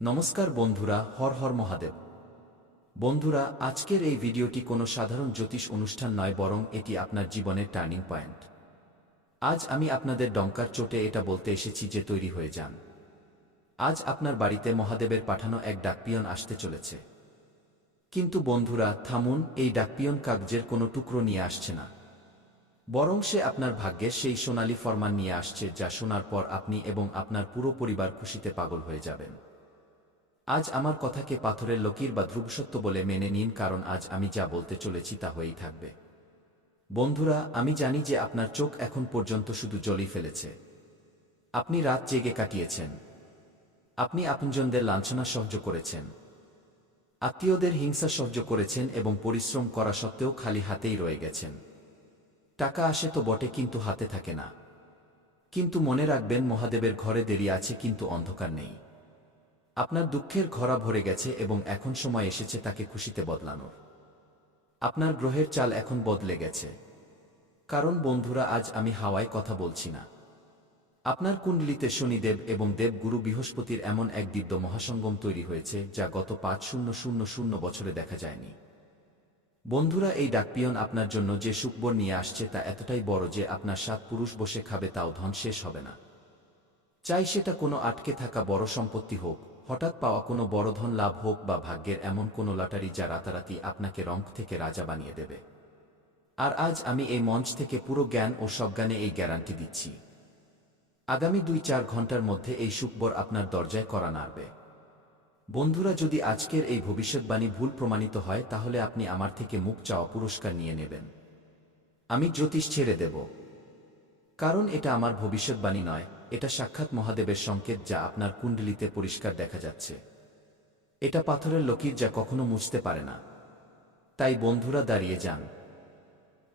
নমস্কার বন্ধুরা, হর হর মহাদেব। বন্ধুরা, আজকের এই ভিডিওটি কোনো সাধারণ জ্যোতিষ অনুষ্ঠান নয়, বরং এটি আপনার জীবনের টার্নিং পয়েন্ট। আজ আমি আপনাদের ডঙ্কার চোটে এটা বলতে এসেছি যে তৈরি হয়ে যান। আজ আপনার বাড়িতে মহাদেবের পাঠানো এক ডাকপিয়ন আসতে চলেছে। কিন্তু বন্ধুরা থামুন, এই ডাকপিয়ন কাগজের কোনো টুকরো নিয়ে আসছে না, বরং সে আপনার ভাগ্যের সেই সোনালী ফরমান নিয়ে আসছে, যা শোনার পর আপনি এবং আপনার পুরো পরিবার খুশিতে পাগল হয়ে যাবেন। আজ আমার কথাকে পাথরের লকির বা ধ্রুবসত্য বলে মেনে নিন, কারণ আজ আমি যা বলতে চলেছি তা হয়েই থাকবে। বন্ধুরা, আমি জানি যে আপনার চোখ এখন পর্যন্ত শুধু জলই ফেলেছে। আপনি রাত জেগে কাটিয়েছেন, আপনি আপনজনদের লাঞ্ছনা সহ্য করেছেন, আত্মীয়দের হিংসা সহ্য করেছেন এবং পরিশ্রম করা সত্ত্বেও খালি হাতেই রয়ে গেছেন। টাকা আসে তো বটে, কিন্তু হাতে থাকে না। কিন্তু মনে রাখবেন, মহাদেবের ঘরে দেরি আছে, কিন্তু অন্ধকার নেই। আপনার দুঃখের ঘরা ভরে গেছে এবং এখন সময় এসেছে তাকে খুশিতে বদলানোর। আপনার গ্রহের চাল এখন বদলে গেছে। কারণ বন্ধুরা, আজ আমি হাওয়ায় কথা বলছি না। আপনার কুণ্ডলিতে শনিদেব এবং দেবগুরু বৃহস্পতির এমন এক দিব্য মহাসঙ্গম তৈরি হয়েছে, যা গত ৫,০০০ বছরে দেখা যায়নি। বন্ধুরা, এই ডাকপিয়ন আপনার জন্য যে সুখবর নিয়ে আসছে তা এতটাই বড় যে আপনার ৭ পুরুষ বসে খাবে, তাও ধন শেষ হবে না। চাই সেটা কোনো আটকে থাকা বড় সম্পত্তি হোক, হঠাৎ পাওয়া কোনো বড় ধন লাভ হোক, বা ভাগ্যের এমন কোনো লটারি যা রাতারাতি আপনাকে রঙ্ক থেকে রাজা বানিয়ে দেবে। আর আজ আমি এই মঞ্চ থেকে পুরো জ্ঞান ও সজ্ঞানে এই গ্যারান্টি দিচ্ছি, আগামী ২-৪ ঘন্টার মধ্যে এই সুখবর আপনার দরজায় কড়া নাড়বে। বন্ধুরা, যদি আজকের এই ভবিষ্যৎবাণী ভুল প্রমাণিত হয়, তাহলে আপনি আমার থেকে মুখ চাওয়া পুরস্কার নিয়ে নেবেন। আমি জ্যোতিষ ছেড়ে দেব, কারণ এটা আমার ভবিষ্যৎবাণী নয়, এটা সাক্ষাৎ মহাদেবের সংকেত, যা আপনার কুণ্ডলিতে পরিষ্কার দেখা যাচ্ছে। এটা পাথরের লকির যা কখনো মুছতে পারে না। তাই বন্ধুরা, দাঁড়িয়ে যান।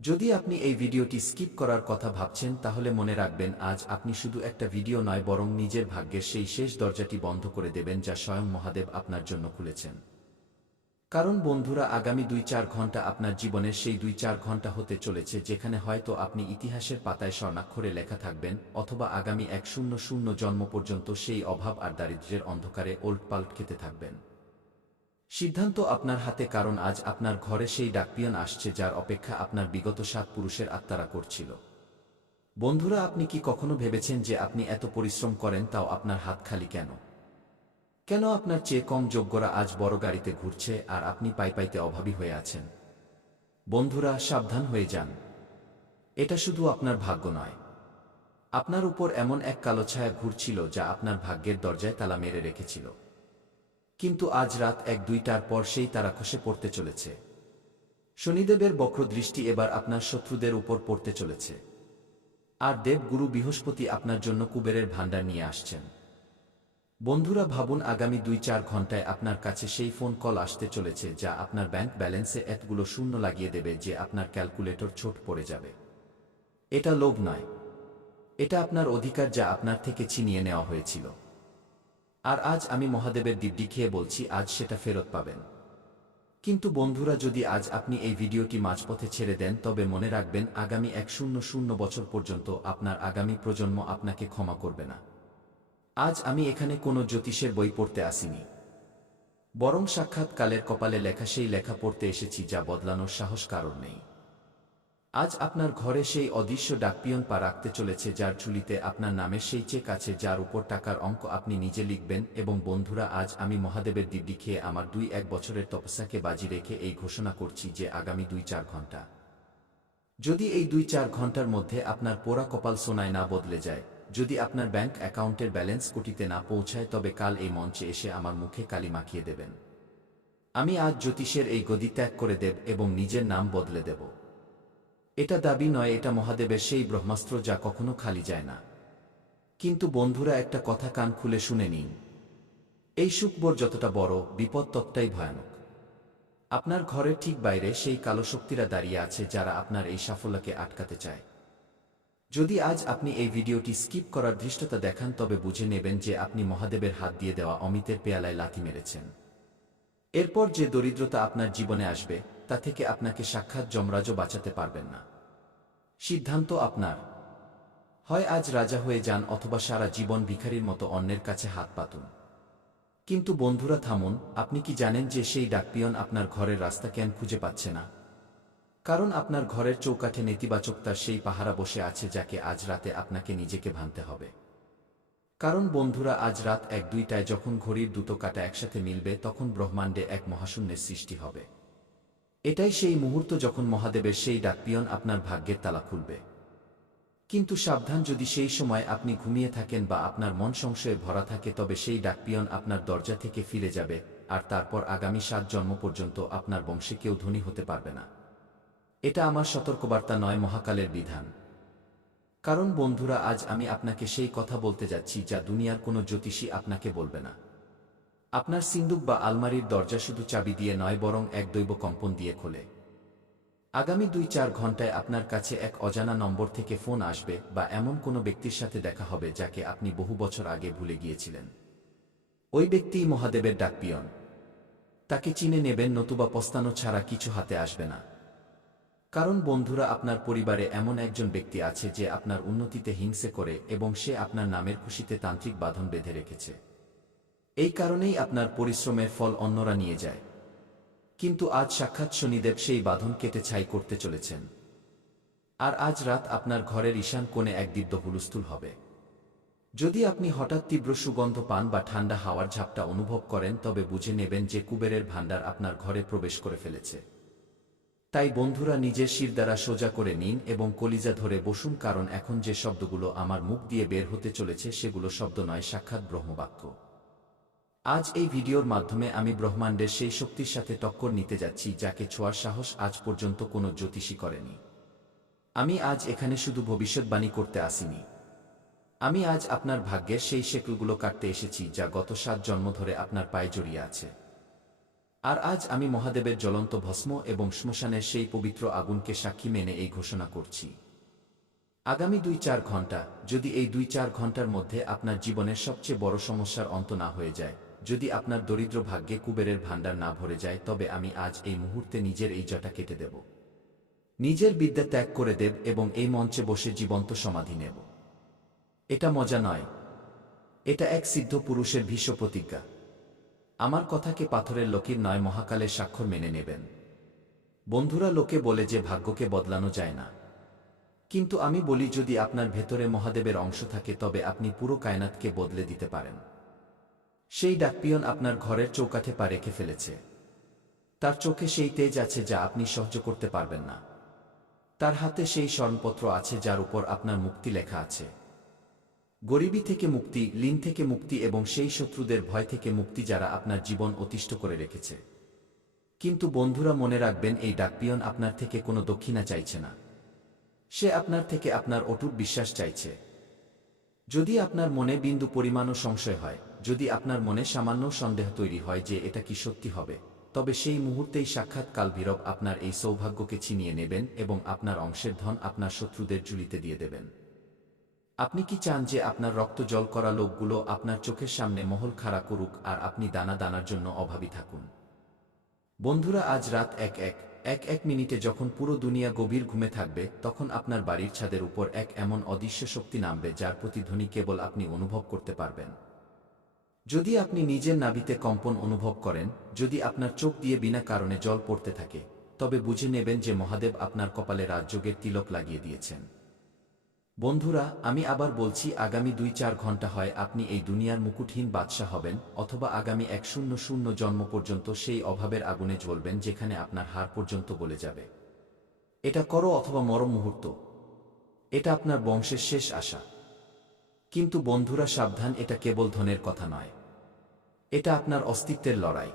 যদি আপনি এই ভিডিওটি স্কিপ করার কথা ভাবছেন, তাহলে মনে রাখবেন, আজ আপনি শুধু একটা ভিডিও নয়, বরং নিজের ভাগ্যের সেই শেষ দরজাটি বন্ধ করে দেবেন, যা স্বয়ং মহাদেব আপনার জন্য খুলেছেন। কারণ বন্ধুরা, আগামী ২-৪ ঘন্টা আপনার জীবনের সেই ২-৪ ঘন্টা হতে চলেছে, যেখানে হয়তো আপনি ইতিহাসের পাতায় স্বর্ণাক্ষরে লেখা থাকবেন, অথবা আগামী ১০০ জন্ম পর্যন্ত সেই অভাব আর দারিদ্র্যের অন্ধকারে ওলটপালট খেতে থাকবেন। সিদ্ধান্ত আপনার হাতে, কারণ আজ আপনার ঘরে সেই ডাকপিয়ন আসছে, যার অপেক্ষা আপনার বিগত ৭ পুরুষের আত্মারা করছিল। বন্ধুরা, আপনি কি কখনো ভেবেছেন যে আপনি এত পরিশ্রম করেন, তাও আপনার হাত খালি কেন? কেন আপনার চেয়ে কম যোগ্যরা আজ বড় গাড়িতে ঘুরছে আর আপনি পাইতে অভাবী হয়ে আছেন? বন্ধুরা, সাবধান হয়ে যান। এটা শুধু আপনার ভাগ্য নয়, আপনার উপর এমন এক কালো ছায়া ঘুরছিল, যা আপনার ভাগ্যের দরজায় তালা মেরে রেখেছিল। কিন্তু আজ রাত ১-২টার পর সেই তারা খসে পড়তে চলেছে। শনিদেবের বক্রদৃষ্টি এবার আপনার শত্রুদের উপর পড়তে চলেছে। আর দেবগুরু বৃহস্পতি আপনার জন্য কুবেরের ভাণ্ডার নিয়ে আসছেন। বন্ধুরা, ভাবুন, আগামী ২-৪ ঘন্টায় আপনার কাছে সেই ফোন কল আসতে চলেছে, যা আপনার ব্যাংক ব্যালেন্সে এতগুলো শূন্য লাগিয়ে দেবে যে আপনার ক্যালকুলেটর ছোট পড়ে যাবে। এটা লোভ নয়, এটা আপনার অধিকার, যা আপনার থেকে ছিনিয়ে নেওয়া হয়েছিল। আর আজ আমি মহাদেবের দিব্যি খেয়ে বলছি, আজ সেটা ফেরত পাবেন। কিন্তু বন্ধুরা, যদি আজ আপনি এই ভিডিওটি মাঝপথে ছেড়ে দেন, তবে মনে রাখবেন, আগামী ১০০ বছর পর্যন্ত আপনার আগামী প্রজন্ম আপনাকে ক্ষমা করবে না। আজ আমি এখানে কোনো জ্যোতিষের বই পড়তে আসিনি, বরং সাক্ষাৎ কালের কপালে লেখা সেই লেখা পড়তে এসেছি, যা বদলানোর সাহস কারোর নেই। আজ আপনার ঘরে সেই অদৃশ্য ডাকপিয়ন পা রাখতে চলেছে, যার ঝুলিতে আপনার নামের সেই চেক আছে, যার উপর টাকার অঙ্ক আপনি নিজে লিখবেন। এবং বন্ধুরা, আজ আমি মহাদেবের দিব্যি খেয়ে আমার ২-১ বছরের তপস্যাকে বাজি রেখে এই ঘোষণা করছি যে আগামী ২-৪ ঘন্টা, যদি এই ২-৪ ঘন্টার মধ্যে আপনার পোড়া কপাল সোনায় না বদলে যায়, যদি আপনার ব্যাংক অ্যাকাউন্টের ব্যালেন্স কোটিতে না পৌঁছায়, তবে কাল এই মঞ্চে এসে আমার মুখে কালি মাখিয়ে দেবেন। আমি আজ জ্যোতিষের এই গদি ত্যাগ করে দেব এবং নিজের নাম বদলে দেব। এটা দাবি নয়, এটা মহাদেবের সেই ব্রহ্মাস্ত্র, যা কখনো খালি যায় না। কিন্তু বন্ধুরা, একটা কথা কান খুলে শুনে নিন, এই সুখবর যতটা বড়, বিপদ ততটাই ভয়ানক। আপনার ঘরের ঠিক বাইরে সেই কালো শক্তিরা দাঁড়িয়ে আছে, যারা আপনার এই সাফল্যকে আটকাতে চায়। যদি আজ আপনি এই ভিডিওটি স্কিপ করার ধৃষ্টতা দেখান, তবে বুঝে নেবেন যে আপনি মহাদেবের হাত দিয়ে দেওয়া অমিতের পেয়ালায় লাথি মেরেছেন। এরপর যে দরিদ্রতা আপনার জীবনে আসবে, তা থেকে আপনাকে সাক্ষাৎ যমরাজও বাঁচাতে পারবেন না। সিদ্ধান্ত আপনার, হয় আজ রাজা হয়ে যান, অথবা সারা জীবন ভিখারির মতো অন্যের কাছে হাত পাতুন। কিন্তু বন্ধুরা থামুন, আপনি কি জানেন যে সেই ডাকপিয়ন আপনার ঘরের রাস্তা কেন খুঁজে পাচ্ছে না? কারণ আপনার ঘরের চৌকাঠে নেতিবাচকতার সেই পাহারা বসে আছে যাকে আজ রাতে আপনাকে নিজেকে ভাঙতে হবে। কারণ বন্ধুরা, আজ রাত 1-2টায় যখন ঘড়ির দুটো কাঁটা একসাথে মিলবে তখন ব্রহ্মাণ্ডে এক মহাশূন্যের সৃষ্টি হবে। এটাই সেই মুহূর্ত যখন মহাদেবের সেই ডাকপিয়ন আপনার ভাগ্যের তালা খুলবে। কিন্তু সাবধান, যদি সেই সময় আপনি ঘুমিয়ে থাকেন বা আপনার মন সংশয়ে ভরা থাকে তবে সেই ডাকপিয়ন আপনার দরজা থেকে ফিরে যাবে, আর তারপর আগামী 7 জন্ম পর্যন্ত আপনার বংশে কেউ ধনী হতে পারবে না। এটা আমার সতর্কবার্তা নয়, মহাকালের বিধান। কারণ বন্ধুরা, আজ আমি আপনাকে সেই কথা বলতে যাচ্ছি যা দুনিয়ার কোনো জ্যোতিষী আপনাকে বলবে না। আপনার সিন্দুক বা আলমারির দরজা শুধু চাবি দিয়ে নয়, বরং এক দৈব কম্পন দিয়ে খোলে। আগামী 2-4 ঘন্টায় আপনার কাছে এক অজানা নম্বর থেকে ফোন আসবে বা এমন কোনো ব্যক্তির সাথে দেখা হবে যাকে আপনি বহু বছর আগে ভুলে গিয়েছিলেন। ওই ব্যক্তিই মহাদেবের ডাকপিয়ন। তাকে চিনে নেবেন, নতুবা পস্তানো ছাড়া কিছু হাতে আসবে না। কারণ বন্ধুরা, আপনার পরিবারে এমন একজন ব্যক্তি আছে যে আপনার উন্নতিতে হিংসে করে এবং সে আপনার নামের খুশিতে তান্ত্রিক বাঁধন বেঁধে রেখেছে। এই কারণেই আপনার পরিশ্রমের ফল অন্যরা নিয়ে যায়। কিন্তু আজ সাক্ষাৎ শনিদেব সেই বাঁধন কেটে ছাই করতে চলেছেন। আর আজ রাত আপনার ঘরের ঈশান কোণে এক দিব্য হুলস্থুল হবে। যদি আপনি হঠাৎ তীব্র সুগন্ধ পান বা ঠান্ডা হাওয়ার ঝাপটা অনুভব করেন তবে বুঝে নেবেন যে কুবেরের ভাণ্ডার আপনার ঘরে প্রবেশ করে ফেলেছে। তাই বন্ধুরা, নিজের শিরদাঁড়া সোজা করে নিন এবং কলিজা ধরে বসুন, কারণ এখন যে শব্দগুলো আমার মুখ দিয়ে বের হতে চলেছে সেগুলো শব্দ নয়, সাক্ষাৎ ব্রহ্মবাক্য। আজ এই ভিডিওর মাধ্যমে আমি ব্রহ্মাণ্ডের সেই শক্তির সাথে টক্কর নিতে যাচ্ছি যাকে ছোঁয়ার সাহস আজ পর্যন্ত কোনো জ্যোতিষী করেনি। আমি আজ এখানে শুধু ভবিষ্যৎবাণী করতে আসিনি। আমি আজ আপনার ভাগ্যের সেই শেকলগুলো কাটতে এসেছি যা গত 7 জন্ম ধরে আপনার পায়ে জড়িয়ে আছে। আর আজ আমি মহাদেবের জ্বলন্ত ভস্ম এবং শ্মশানের সেই পবিত্র আগুনকে সাক্ষী মেনে এই ঘোষণা করছি। আগামী 2-4 ঘন্টা, যদি এই 2-4 ঘন্টার মধ্যে আপনার জীবনের সবচেয়ে বড় সমস্যার অন্ত না হয়ে যায়, যদি আপনার দরিদ্র ভাগ্যে কুবেরের ভাণ্ডার না ভরে যায়, তবে আমি আজ এই মুহূর্তে নিজের এই জটা কেটে দেব, নিজের বিদ্যা ত্যাগ করে দেব এবং এই মঞ্চে বসে জীবন্ত সমাধি নেব। এটা মজা নয়, এটা এক সিদ্ধ পুরুষের ভীষ্ম প্রতিজ্ঞা। আমার কথাকে পাথরের লকির নয়, মহাকালের স্বাক্ষর মেনে নেবেন। বন্ধুরা, লোকে বলে যে ভাগ্যকে বদলানো যায় না, কিন্তু আমি বলি যদি আপনার ভেতরে মহাদেবের অংশ থাকে তবে আপনি পুরো কায়নাতকে বদলে দিতে পারেন। সেই ডাকপিয়ন আপনার ঘরের চৌকাঠে পা রেখে ফেলেছে। তার চোখে সেই তেজ আছে যা আপনি সহ্য করতে পারবেন না। তার হাতে সেই স্মরণপত্র আছে যার উপর আপনার মুক্তি লেখা আছে। গরিবী থেকে মুক্তি, ঋণ থেকে মুক্তি এবং সেই শত্রুদের ভয় থেকে মুক্তি যারা আপনার জীবন অতিষ্ঠ করে রেখেছে। কিন্তু বন্ধুরা, মনে রাখবেন, এই ডাকপিয়ন আপনার থেকে কোনো দক্ষিণা চাইছে না। সে আপনার থেকে আপনার অটুট বিশ্বাস চাইছে। যদি আপনার মনে বিন্দু পরিমাণও সংশয় হয়, যদি আপনার মনে সামান্য সন্দেহ তৈরি হয় যে এটা কি সত্যি হবে, তবে সেই মুহূর্তেই সাক্ষাৎ কালভৈরব আপনার এই সৌভাগ্যকে ছিনিয়ে নেবেন এবং আপনার অংশের ধন আপনার শত্রুদের ঝুলিতে দিয়ে দেবেন। আপনি কি চান যে আপনার রক্ত জল করা লোকগুলো আপনার চোখের সামনে মহল খাড়া করুক আর আপনি দানা দানার জন্য অভাবী থাকুন? বন্ধুরা, আজ রাত 1 মিনিটে যখন পুরো দুনিয়া গভীর ঘুমে থাকবে, তখন আপনার বাড়ির ছাদের উপর এক এমন অদৃশ্য শক্তি নামবে যার প্রতিধ্বনি কেবল আপনি অনুভব করতে পারবেন। যদি আপনি নিজের নাভিতে কম্পন অনুভব করেন, যদি আপনার চোখ দিয়ে বিনা কারণে জল পড়তে থাকে, তবে বুঝে নেবেন যে মহাদেব আপনার কপালে রাজযোগের তিলক লাগিয়ে দিয়েছেন। বন্ধুরা, আমি আবার বলছি, আগামী 2-4 ঘন্টা হয় আপনি এই দুনিয়ার মুকুটহীন বাদশা হবেন, অথবা আগামী 100 জন্ম পর্যন্ত সেই অভাবের আগুনে জ্বলবেন যেখানে আপনার হাড় পর্যন্ত গলে যাবে। এটা করো অথবা মরো মুহূর্ত। এটা আপনার বংশের শেষ আশা। কিন্তু বন্ধুরা সাবধান, এটা কেবল ধনের কথা নয়, এটা আপনার অস্তিত্বের লড়াই।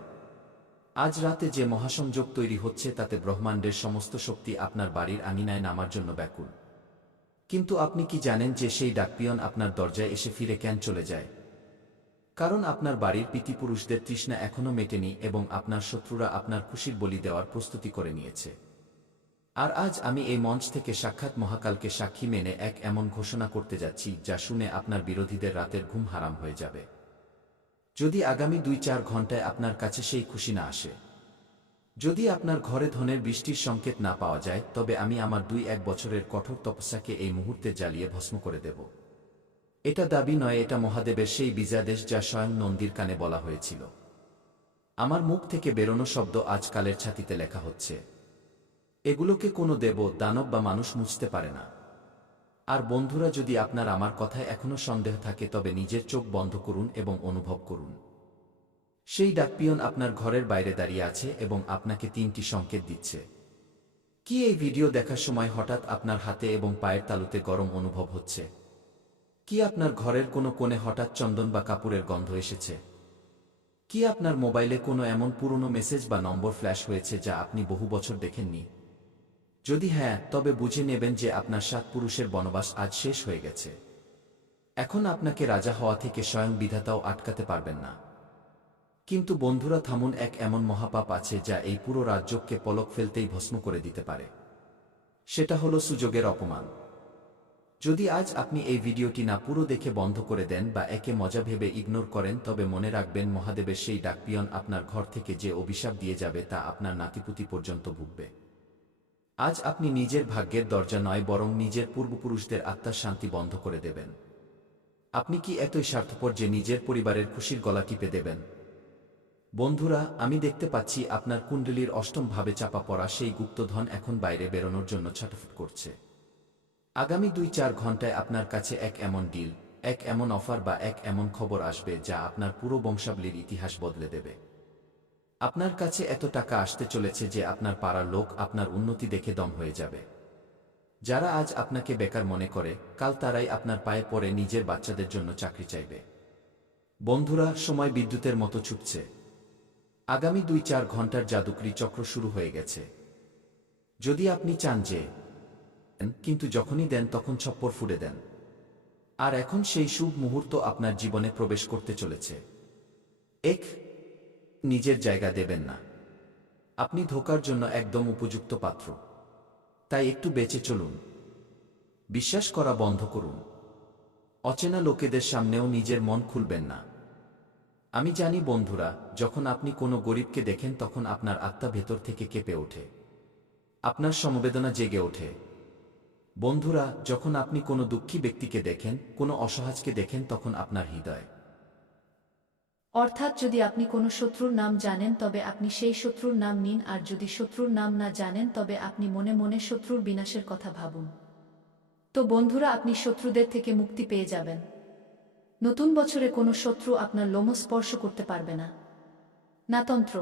আজ রাতে যে মহাসংযোগ তৈরি হচ্ছে তাতে ব্রহ্মাণ্ডের সমস্ত শক্তি আপনার বাড়ির আঙিনায় নামার জন্য ব্যাকুল। কিন্তু আপনি কি জানেন যে সেই ডাকপিয়ন আপনার দরজায় এসে ফিরে কেন চলে যায়? কারণ আপনার বাড়ির পিতৃপুরুষদের তৃষ্ণা এখনো মেটেনি এবং আপনার শত্রুরা আপনার খুশির বলি দেওয়ার প্রস্তুতি করে নিয়েছে। আর আজ আমি এই মঞ্চ থেকে সাক্ষাৎ মহাকালকে সাক্ষী মেনে এক এমন ঘোষণা করতে যাচ্ছি যা শুনে আপনার বিরোধীদের রাতের ঘুম হারাম হয়ে যাবে। যদি আগামী 2-4 ঘন্টায় আপনার কাছে সেই খুশি না আসে, যদি আপনার ঘরে ধনের বৃষ্টির সংকেত না পাওয়া যায়, তবে আমি আমার 2-1 বছরের কঠোর তপস্যাকে এই মুহূর্তে জ্বালিয়ে ভস্ম করে দেব। এটা দাবি নয়, এটা মহাদেবের সেই বিজয়াদেশ যা স্বয়ং নন্দীর কানে বলা হয়েছিল। আমার মুখ থেকে বেরোনো শব্দ আজ কালের ছাতিতে লেখা হচ্ছে। এগুলোকে কোনো দেব, দানব বা মানুষ মুছতে পারে না। আর বন্ধুরা, যদি আপনার আমার কথায় এখনো সন্দেহ থাকে তবে নিজের চোখ বন্ধ করুন এবং অনুভব করুন। সেই ডাকপিয়ন আপনার ঘরের বাইরে দাঁড়িয়ে আছে এবং আপনাকে 3টি সংকেত দিচ্ছে। কি এই ভিডিও দেখার সময় হঠাৎ আপনার হাতে এবং পায়ের তালুতে গরম অনুভব হচ্ছে? কি আপনার ঘরের কোনো কোণে হঠাৎ চন্দন বা কাপড়ের গন্ধ এসেছে? কি আপনার মোবাইলে কোনো এমন পুরনো মেসেজ বা নম্বর ফ্ল্যাশ হয়েছে যা আপনি বহু বছর দেখেননি? যদি হ্যাঁ, তবে বুঝে নেবেন যে আপনার 7 পুরুষের বনবাস আজ শেষ হয়ে গেছে। এখন আপনাকে রাজা হওয়া থেকে স্বয়ং বিধাতাও আটকাতে পারবেন না। কিন্তু বন্ধুরা, থামুন, এক এমন মহাপাপ আছে যা এই পুরো রাজ্যকে পলক ফেলতেই ভস্ম করে দিতে পারে। সেটা হলো সুযোগের অপমান। যদি আজ আপনি এই ভিডিওটি না পুরো দেখে বন্ধ করে দেন বা একে মজা ভেবে ইগনোর করেন, তবে মনে রাখবেন মহাদেবের সেই ডাকপিয়ন আপনার ঘর থেকে যে অভিশাপ দিয়ে যাবে তা আপনার নাতিপুতি পর্যন্ত ভুগবে। আজ আপনি নিজের ভাগ্যের দরজা নয়, বরং নিজের পূর্বপুরুষদের আত্মার শান্তি বন্ধ করে দেবেন। আপনি কি এতই স্বার্থপর যে নিজের পরিবারের খুশির গলা টিপে দেবেন? বন্ধুরা, আমি দেখতে পাচ্ছি আপনার কুণ্ডলীর অষ্টম ভাবে চাপা পড়া সেই গুপ্তধন এখন বাইরে বেরোনোর জন্য ছটফট করছে। আগামী 2-4 ঘন্টায় আপনার কাছে এক এমন ডিল, এক এমন অফার বা এক এমন খবর আসবে যা আপনার পুরো বংশাবলীর ইতিহাস বদলে দেবে। আপনার কাছে এত টাকা আসতে চলেছে যে আপনার পাড়ার লোক আপনার উন্নতি দেখে দম হয়ে যাবে। যারা আজ আপনাকে বেকার মনে করে, কাল তারাই আপনার পায়ে পড়ে নিজের বাচ্চাদের জন্য চাকরি চাইবে। বন্ধুরা, সময় বিদ্যুতের মতো ছুটছে। আগামী 2-4 ঘন্টার জাদুকরি চক্র শুরু হয়ে গেছে। যদি আপনি চান যে কিন্তু যখনই দেন তখন ছপ্পর ফুঁড়ে দেন। আর এখন সেই শুভ মুহূর্ত আপনার জীবনে প্রবেশ করতে চলেছে। নিজের জায়গা দেবেন না। আপনি ধোঁকার জন্য একদম উপযুক্ত পাত্র। তাই একটু বেঁচে চলুন। বিশ্বাস করা বন্ধ করুন। অচেনা লোকেদের সামনেও নিজের মন খুলবেন না। আমি জানি বন্ধুরা, যখন আপনি কোনো গরিবকে দেখেন তখন আপনার আত্মা ভেতর থেকে কেঁপে ওঠে। আপনার সমবেদনা জেগে ওঠে। বন্ধুরা, যখন আপনি কোনো দুঃখী ব্যক্তিকে দেখেন, কোনো অসহায়কে দেখেন, তখন আপনার হৃদয়। অর্থাৎ যদি আপনি কোনো শত্রুর নাম জানেন তবে আপনি সেই শত্রুর নাম নিন, আর যদি শত্রুর নাম না জানেন তবে আপনি মনে মনে শত্রুর বিনাশের কথা ভাবুন। তো বন্ধুরা, আপনি শত্রুদের থেকে মুক্তি পেয়ে যাবেন। নতুন বছরে কোনো শত্রু আপনার লোম স্পর্শ করতে পারবে না। না তন্ত্র,